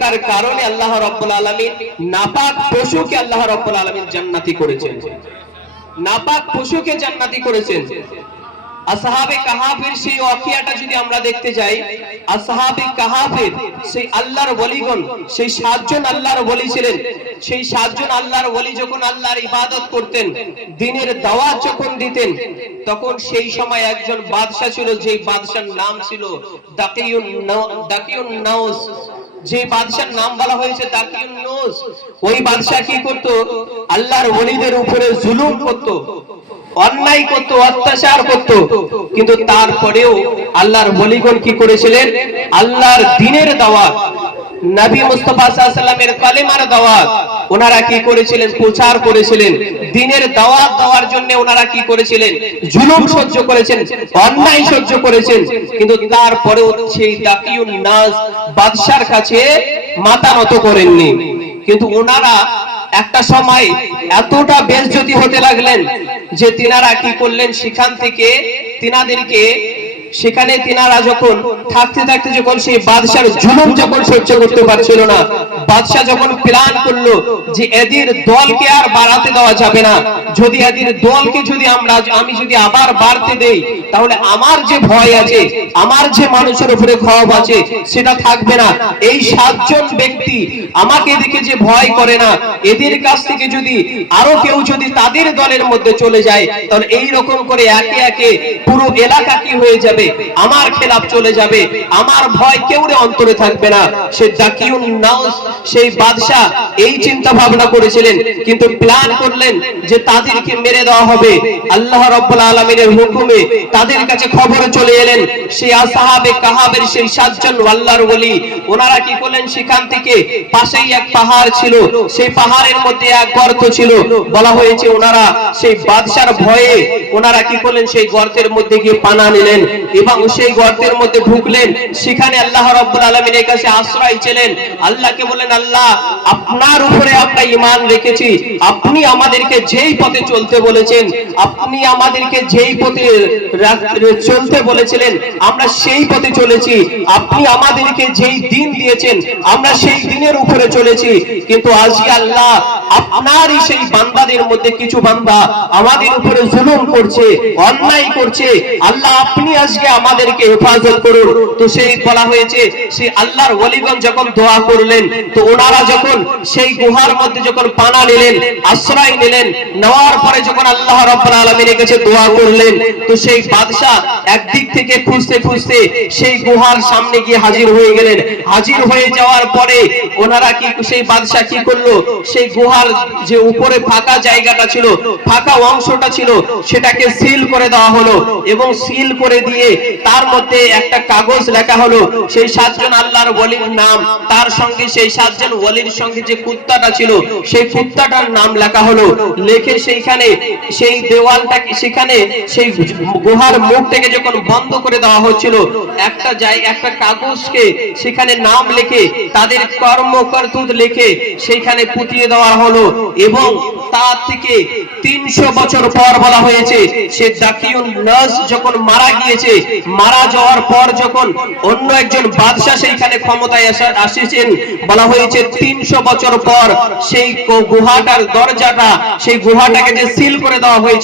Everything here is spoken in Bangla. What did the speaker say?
তার কারণে আল্লাহ রাব্বুল আলামিন নাপাক পশুকে আল্লাহ রাব্বুল আলামিন জান্নাতি করেছেন, নাপাক পশুকে জান্নাতি করেছেন। আসহাবে কাহাফের সেই ওয়াকিয়াটা যদি আমরা দেখতে যাই, আসহাবে কাহাফের সেই আল্লাহর ওলিগণ, সেই 7 জন আল্লাহর ওলি ছিলেন। সেই 7 জন আল্লাহর ওলি যখন আল্লাহর ইবাদত করতেন, দ্বীনের দাওয়াত যখন দিতেন, তখন সেই সময় একজন বাদশা ছিল, যে বাদশার নাম ছিল দাকিউন নাউস। যে বাদশার নাম বলা হয়েছে দাকিউন নাউস, ওই বাদশা কি করত? আল্লাহর ওলিদের উপরে জুলুম করত, অন্যায় করত, অত্যাচার করত। কিন্তু তারপরেও আল্লাহর ওলিগণ কি করেছিলেন? আল্লাহর দ্বীনের দাওয়াত, নবী মুস্তাফা সাল্লাল্লাহু আলাইহি ওয়াসাল্লামের কালেমার দাওয়াত ওনারা কি করেছিলেন? প্রচার করেছিলেন। দ্বীনের দাওয়াত দেওয়ার জন্য ওনারা কি করেছিলেন? জুলুম সহ্য করেছেন, অন্যায় সহ্য করেছেন। কিন্তু তারপরেও সেই দাকিউন নাস বাদশার কাছে মাথা নত করেননি। কিন্তু ওনারা একটা সময় এতটা বেইজ্জতি হতে লাগলেন যে তিনারা কি করলেন? সেখান থেকে তিনাদেরকে সেখানে তিনারা যখন থাকতে থাকতে যখন সেই বাদশার জুলুম যখন সহ্য করতে পারছিল না, বাদশা যখন প্ল্যান করলো যে এদের দলকে আর বাড়াতে দেওয়া যাবে না। যদি এদের দলকে যদি আমি যদি আবার বাড়তে দেই, তাহলে আমার যে ভয় আছে, আমার যে মানুষের উপরে খওফ আছে, সেটা থাকবে না। এই 7 জন ব্যক্তি আমাকে দেখে যে ভয় করে না, এদের কাছ থেকে যদি আরো কেউ যদি তাদের দলের মধ্যে চলে যায়, তাহলে এই রকম করে একে একে পুরো এলাকা কি হয়ে যাবে? আমার খেলাফ চলে যাবে, আমার ভয় কেউরে অন্তরে থাকবে না। সে দাকিউন নাউস সেই বাদশা এই চিন্তা ভাবনা করেছিলেন, কিন্তু প্ল্যান করলেন যে তাদেরকে মেরে দেওয়া হবে। আল্লাহ রাব্বুল আলামিনের হুকুমে তাদের কাছে খবর চলে এলেন। সেই আসহাবে কাহাফের সেই 7 জন আল্লাহর ওলি ওনারা কি করলেন? সেখান থেকে পাশেই এক পাহাড় ছিল, সেই পাহাড়ের মধ্যে এক গর্ত ছিল। বলা হয়েছে ওনারা সেই বাদশার ভয়ে ওনারা কি করলেন? সেই গর্তের মধ্যে গিয়ে পানা নিলেন এবং সেই গর্তের মধ্যে ঢুকলেন। সেখানে আল্লাহ রাব্বুল আলামিনের কাছে আশ্রয় চাইলেন। আল্লাহকে বলেন, আল্লাহ আপনার উপরে আমরা ঈমান রেখেছি, আপনি আমাদেরকে যেই পথে চলতে বলেছেন, আপনি আমাদেরকে যেই পথে চলতে বলেছিলেন, আমরা সেই পথে চলেছি। আপনি আমাদেরকে যেই দ্বীন দিয়েছেন, আমরা সেই দ্বীনের উপরে চলেছি। কিন্তু আজকে আল্লাহ আপনারই সেই বান্দাদের মধ্যে কিছু বান্দা আমাদের উপরে জুলুম করছে, অন্যায় করছে। আল্লাহ আপনি আজকে আমাদেরকে হেফাজত করুন। তো সেই বলা হয়েছে সেই আল্লাহর ওলিগণ যখন দোয়া করলেন, তো ওনারা যখন সেই গুহার মধ্যে যখন পানা নিলেন, আশ্রয় নিলেন, নেওয়ার পরে যখন আল্লাহ রাব্বুল আলামিনের কাছে দোয়া করলেন, তো সেই বাদশা একদিক থেকে খুঁজতে খুঁজতে সেই গুহার সামনে গিয়ে হাজির হয়ে গেলেন। হাজির হয়ে যাওয়ার পরে ওনারা কি, সেই বাদশা কি করলো? সেই গুহার যে উপরে ফাঁকা জায়গাটা ছিল, ফাঁকা অংশটা ছিল, সেটাকে সিল করে দেওয়া হলো এবং সিল করে দিয়ে তার মধ্যে একটা কাগজ লেখা হলো সেই 7 জন আল্লাহর ওলির নাম, তার সঙ্গে সেই 7 জন ওলির সঙ্গে যে কুত্তাটা ছিল সেই কুত্তাটার নাম লেখা হলো। লিখে সেইখানে সেই দেওয়ালটাকে, সেখানে সেই গুহার মুখটাকে যখন বন্ধ করে দেওয়া হচ্ছিল, একটা কাগজকে সেখানে নাম লিখে তাদের কর্মকর্তুত লিখে সেইখানে পুঁতিয়ে দেওয়া হলো। এবং তার থেকে 300 বছর পর বলা হয়েছে সে দাকিউন নাস যখন মারা গিয়েছে, মারা যাওয়ার পর যখন অন্য একজন বাদশা সেইখানে ক্ষমতায় আসেছেন, বলা হয়েছে 300 বছর পর সেই গুহাটার দরজাটা, সেই গুহাটাকে যে সিল করে দেওয়া হয়েছে,